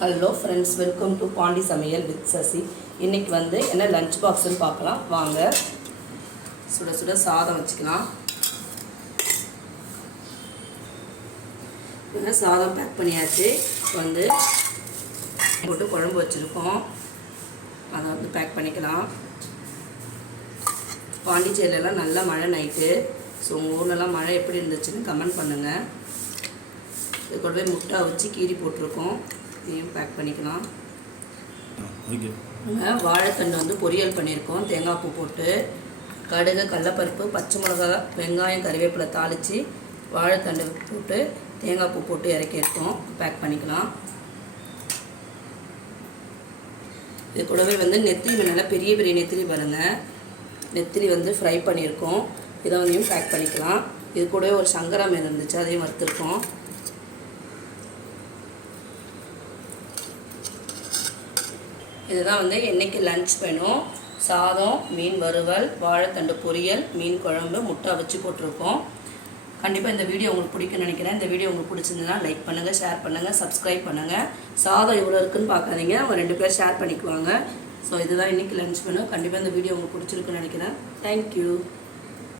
Hello friends, welcome to Pandi சமையல் with Sasi. இன்றைக்கி என்ன லஞ்ச் பாக்ஸ்ன்னு பார்க்கலாம் வாங்க. சுட சுட சாதம் வச்சுக்கலாம். சாதம் பேக் பண்ணியாச்சு. போட்டு குழம்பு வச்சுருக்கோம், அதை பேக் பண்ணிக்கலாம். பாண்டிச்சேரியிலலாம் நல்ல மழை நைட்டு. ஸோ உங்கள் ஊர்லலாம் மழை எப்படி இருந்துச்சுன்னு கமெண்ட் பண்ணுங்கள். இது கூடவே முட்டை வச்சு கீரி போட்டிருக்கோம், இதையும் பேக் பண்ணிக்கலாம். வாழைத்தண்டு பொரியல் பண்ணியிருக்கோம், தேங்காய் பூ போட்டு. கடுகு, கடலைப்பருப்பு, பச்சை மிளகா, வெங்காயம், கறிவேப்பிலை தாளித்து வாழைத்தண்டு போட்டு தேங்காய் பூ போட்டு இறக்கியிருக்கோம். பேக் பண்ணிக்கலாம். இது கூடவே நெத்திலி நல்லா பெரிய பெரிய நெத்திலி பாருங்கள். நெத்திலி ஃப்ரை பண்ணியிருக்கோம், இதை பேக் பண்ணிக்கலாம். இது கூடவே ஒரு சங்கரா மீன் இருந்துச்சு, அதையும் வறுத்துருக்கோம். இதுதான் என்னைக்கு லன்ச் வேணும். சாதம், மீன் வறுவல், வாழைத்தண்டு பொரியல், மீன் குழம்பு, முட்டை வச்சு போட்டிருக்கோம். கண்டிப்பாக இந்த வீடியோ உங்களுக்கு பிடிக்குன்னு நினைக்கிறேன். இந்த வீடியோ உங்களுக்கு பிடிச்சிருந்ததுன்னா லைக் பண்ணுங்கள், ஷேர் பண்ணுங்கள், சப்ஸ்கிரைப் பண்ணுங்கள். சாதம் எவ்வளோ இருக்குதுன்னு பார்க்காதீங்க, அவங்க 2 பேர் ஷேர் பண்ணிக்குவாங்க. ஸோ இதுதான் இன்றைக்கி லன்ச் வேணும். கண்டிப்பாக இந்த வீடியோ உங்களுக்கு பிடிச்சிருக்குன்னு நினைக்கிறேன். தேங்க்யூ.